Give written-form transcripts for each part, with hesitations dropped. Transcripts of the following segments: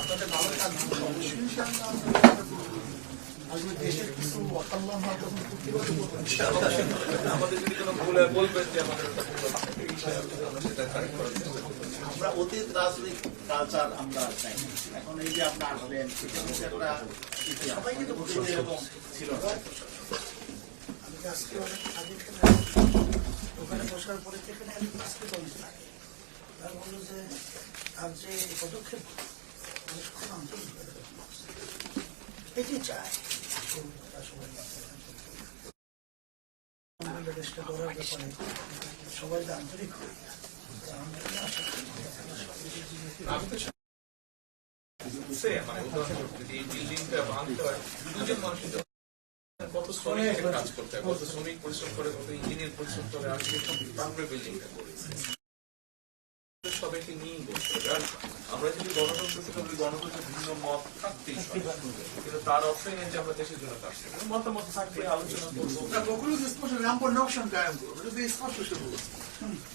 আপনাদের ভালো থাকবেন আজকে দেশের কিছু অকল্যাণ হয় তখন প্রতিবাদ করবেন আমাদের যদি কোনো ভুলে বলবেন যে আমাদের আমরা অতীত রাজনৈতিক কালচার আমরা চাই এখন এই যে আমরা আসলেন একটা সবাই কিন্তু এরকম ছিল না আমি আজকে অনেক আগে ওখানে বসার পরে এখানে আজকে তারা বললো যে তার যে পদক্ষেপ খুব আন্তরিক এটি চায় দেশটা করার ব্যাপারে সবাই আন্তরিক হয়ে এই বিল্ডিংটা ভাঙতে হয় দুজন মানুষের কত শ্রমিক কাজ করতে হয়, কত শ্রমিক পরিশ্রম করে, কত ইঞ্জিনিয়ার পরিশ্রম করে আজকে তারপরে বিল্ডিংটা করেছে। সবাইকে নিয়েই বলতে হবে। আর আমরা যদি গণতন্ত্র থেকে বলি গণতন্ত্রের ভিন্ন মত থাকতেই কিন্তু তার অর্থই নেই যে আমরা দেশের জন্য কাজ করবো। মতামত থাকবে, আলোচনা করবো।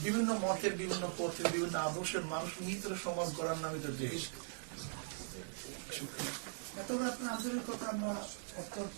বিভিন্ন মতের, বিভিন্ন পথের, বিভিন্ন আদর্শের মানুষ মিত্র সমাজ গড়ার নামে তো দেশ। এত আপনার আন্তরিকতা আমরা অত্যন্ত